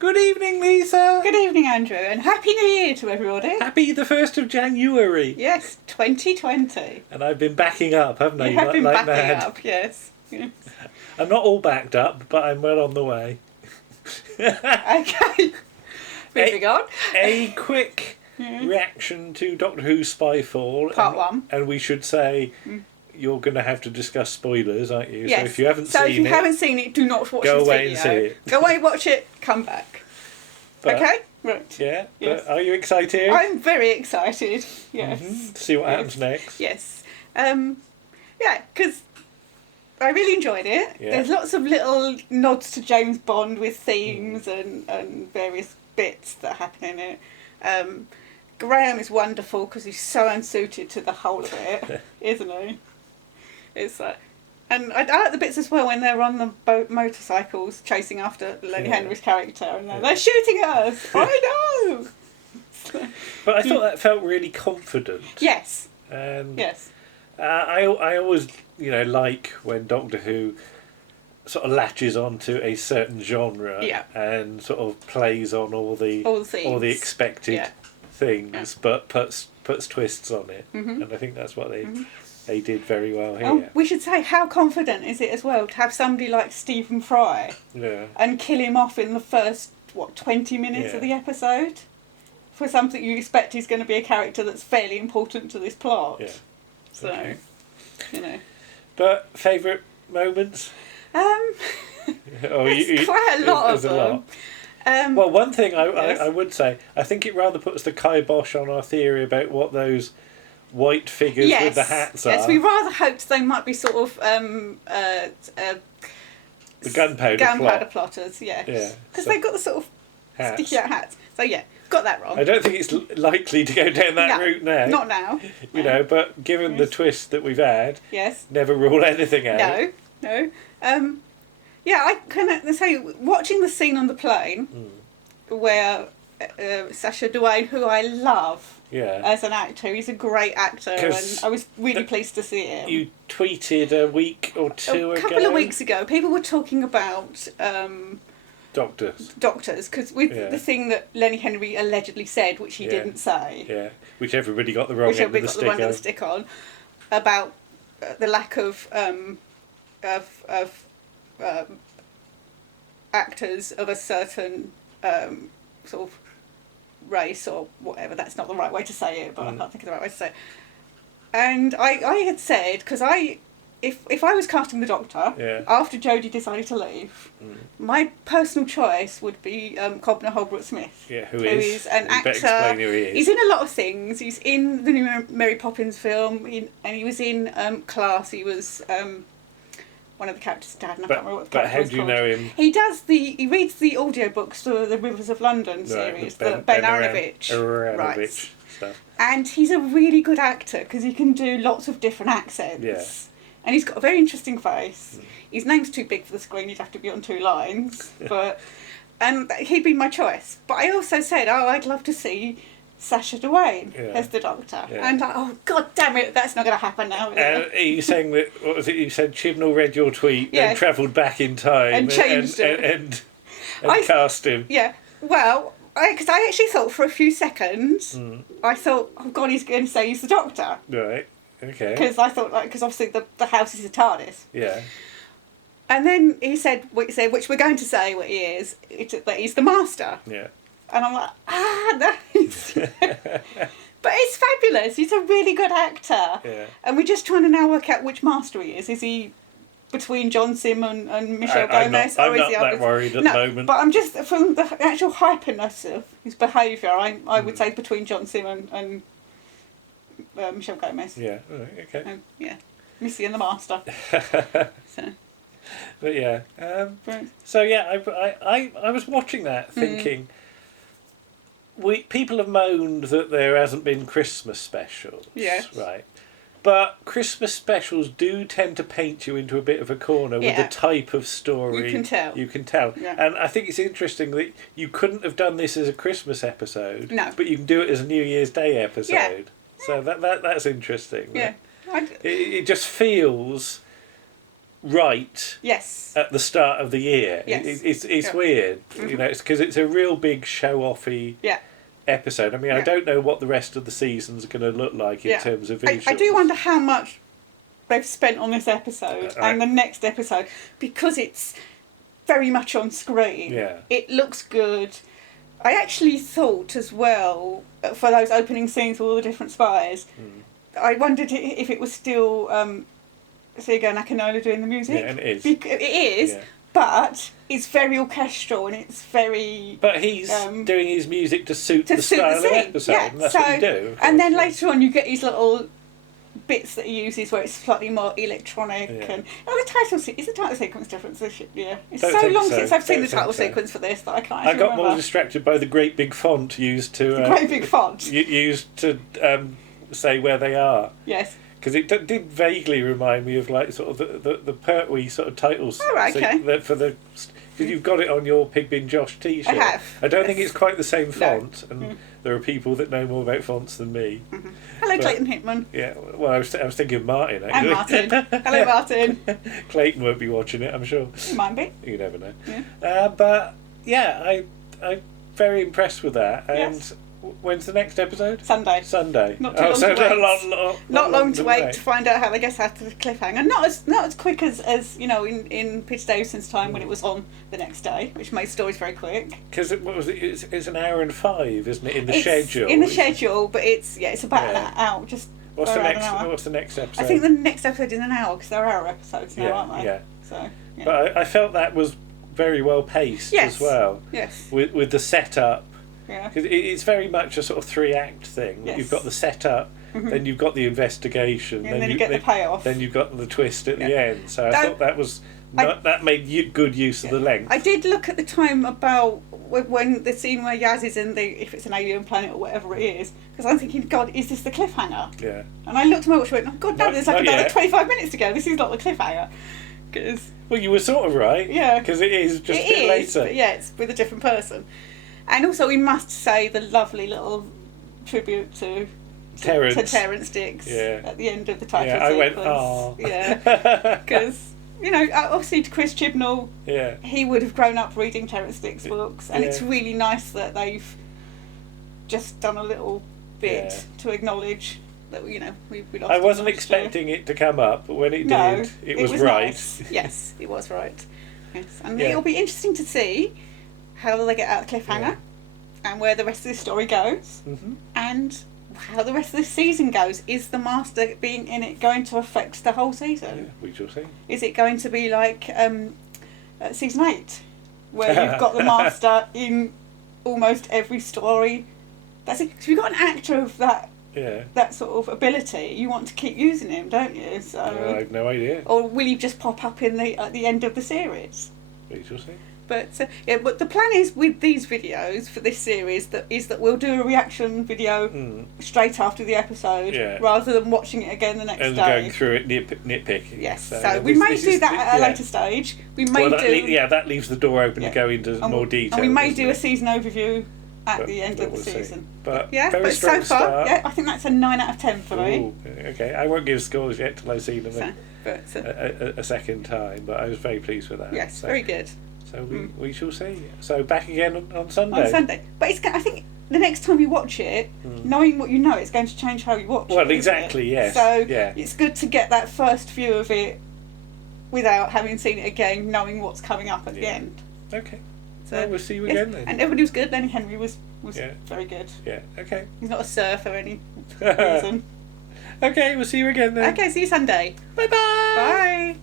Good evening, Lisa. Good evening, Andrew, and Happy New Year to everybody. Happy the 1st of January. Yes, 2020. And I've been backing up, haven't I? You have been like backing mad. up, yes. I'm not all backed up, but I'm well on the way. Okay. Moving on. A quick reaction to Doctor Who Spyfall. Part one. And we should say you're going to have to discuss spoilers, aren't you? Yes. So if you haven't seen it, do not watch go this away video. and see it. Go away, watch it, come back. But, okay? Right. Yeah. Yes. But are you excited? I'm very excited. Yes. To see what happens next. Yes. Yeah, because I really enjoyed it. Yeah. There's lots of little nods to James Bond with themes and various bits that happen in it. Graham is wonderful because he's so unsuited to the whole of it, isn't he? It's like, and I like the bits as well when they're on the motorcycles chasing after Lenny Henry's character and they're shooting at us. I know. But I thought that felt really confident. Yes. And yes. I always like when Doctor Who sort of latches onto a certain genre and sort of plays on all the expected things, but puts twists on it, and I think that's what they did very well here. Oh, we should say, how confident is it as well to have somebody like Stephen Fry and kill him off in the first 20 minutes of the episode for something you expect is going to be a character that's fairly important to this plot. Yeah. So, But favourite moments? There's quite a lot of them. Well, one thing I would say, I think it rather puts the kibosh on our theory about what those white figures with the hats are. Yes, we rather hoped they might be sort of the gunpowder plotters, yeah. Because they've got the sort of sticky out hats. So got that wrong. I don't think it's likely to go down that route now. Not now. But given the twist that we've had, never rule anything out. No. I can say, watching the scene on the plane where Sacha Dhawan, who I love as an actor, he's a great actor, and I was really pleased to see him. You tweeted a week or two ago. A couple of weeks ago, people were talking about doctors, because with the thing that Lenny Henry allegedly said, which he didn't say, which everybody got the wrong end of the stick on, about the lack of actors of a certain sort of race or whatever. That's not the right way to say it, but I can't think of the right way to say it. And I had said, because if I was casting the Doctor after Jodie decided to leave, my personal choice would be Cobner Holbrook Smith. Yeah, who is an actor. Explain who he is. He's in a lot of things. He's in the new Mary Poppins film, and he was in Class. He was one of the characters' dad, and I can't remember what the character was called. But how do you know him? He reads the audiobooks for the Rivers of London series, the Ben Aaronovitch stuff. And he's a really good actor because he can do lots of different accents. Yeah. And he's got a very interesting face. His name's too big for the screen, he'd have to be on 2 lines. And he'd be my choice. But I also said, I'd love to see Sacha Dhawan as the Doctor. And God damn it, that's not going to happen now. Are you saying that, what was it, you said Chibnall read your tweet and travelled back in time and changed it. And cast him? Yeah, well, because I actually thought for a few seconds, I thought, oh God, he's going to say he's the Doctor. Right, okay. Because I thought, because obviously the house is a TARDIS. Yeah. And then he said, which we're going to say what he is, that he's the Master. Yeah. And I'm like, nice. But it's fabulous. He's a really good actor. Yeah. And we're just trying to now work out which Master he is. Is he between John Sim and Michelle Gomez? I'm not that worried at the moment. But I'm just, from the actual hyperness of his behaviour, I would say between John Sim and Michelle Gomez. Yeah, right, okay. Missy and the Master. So. But yeah. So yeah, I was watching that thinking, people have moaned that there hasn't been Christmas specials. Yes. Right. But Christmas specials do tend to paint you into a bit of a corner with the type of story you can tell. Yeah. And I think it's interesting that you couldn't have done this as a Christmas episode. No. But you can do it as a New Year's Day episode. Yeah. So that's interesting. Yeah. It just feels right. Yes. At the start of the year. Yes. It's weird. You know, it's because it's a real big show-offy. Episode. I mean, I don't know what the rest of the season's going to look like in terms of visuals. I do wonder how much they've spent on this episode and the next episode, because it's very much on screen. It looks good. I actually thought as well, for those opening scenes with all the different spies, I wondered if it was still Siga Nakanola doing the music. Yeah, and it is. It is. Yeah. But it's very orchestral and it's very... But he's doing his music to suit the style of the episode, and that's what you do. And then later on you get these little bits that he uses where it's slightly more electronic. And the title is the title sequence different this year? It's so long since I've seen the title sequence for this that I can't actually remember. More distracted by the great big font used to... great big font? Used to say where they are. Yes. Because it did vaguely remind me of like sort of the Pertwee sort of titles. Oh, right, okay. Because you've got it on your Pigbin Josh T-shirt. I have. I don't think it's quite the same font, and there are people that know more about fonts than me. Hello, Clayton Hickman. Yeah, well, I was thinking of Martin, actually. And Martin. Hello, Martin. Clayton won't be watching it, I'm sure. He might be. You never know. Yeah. But, yeah, I'm very impressed with that. And yes. When's the next episode? Sunday. Not too long to wait. Not long to wait to find out how they get out of the cliffhanger. Not as quick as you know in Peter Davison's time when it was on the next day, which made stories very quick. Because it's an hour and 5, isn't it, in the schedule? In the schedule, but it's about an hour. Just what's the next episode? I think the next episode is an hour because they're hour episodes now, aren't they? Yeah. So. Yeah. But I felt that was very well paced as well. Yes. With the setup. Yeah. Because it's very much a sort of 3-act thing. Yes. You've got the setup, then you've got the investigation, and then you get the payoff. Then you've got the twist at the end. So I thought that was that made good use of the length. I did look at the time about when the scene where Yaz is in if it's an alien planet or whatever it is, because I'm thinking, God, is this the cliffhanger? Yeah. And I looked at my watch and went, oh God, no, there's like another 25 minutes to go. This is not the cliffhanger. Well, you were sort of right. Yeah. Because it is just a bit later. But yeah, it's with a different person. And also, we must say the lovely little tribute to Terrence Dicks at the end of the title sequence. I went, oh. Yeah, because, you know, obviously to Chris Chibnall, he would have grown up reading Terrence Dicks books, and it's really nice that they've just done a little bit to acknowledge that, you know, we lost. I wasn't expecting it to come up, but when it did, it was right. Nice. Yes, it was right. Yes, and it'll be interesting to see how they get out of the cliffhanger and where the rest of the story goes and how the rest of the season goes. Is the Master being in it going to affect the whole season? Yeah, we shall see. Is it going to be like season 8 where you've got the Master in almost every story? That's it. If you've got an actor of that sort of ability, you want to keep using him, don't you? So I have no idea. Or will he just pop up at the end of the series? We shall see. But but the plan is with these videos for this series that we'll do a reaction video straight after the episode, rather than watching it again the next day. And going through it nitpicking. Yes, so we may do that at a later stage. We may that leaves the door open to go into more detail. And we may do a season overview at the end of the season. But but so far, I think that's a 9 out of 10 for me. Okay, I won't give scores yet till I've seen them a second time, but I was very pleased with that. Yes, very good. So we shall see. So back again on Sunday. On Sunday. But I think the next time you watch it, knowing what you know, it's going to change how you watch it. Well, exactly, yes. So it's good to get that first view of it without having seen it again, knowing what's coming up at the end. Okay. So we'll see you again then. And everybody was good. Lenny Henry was very good. Yeah, okay. He's not a surf or any reason. Okay, we'll see you again then. Okay, see you Sunday. Bye-bye. Bye.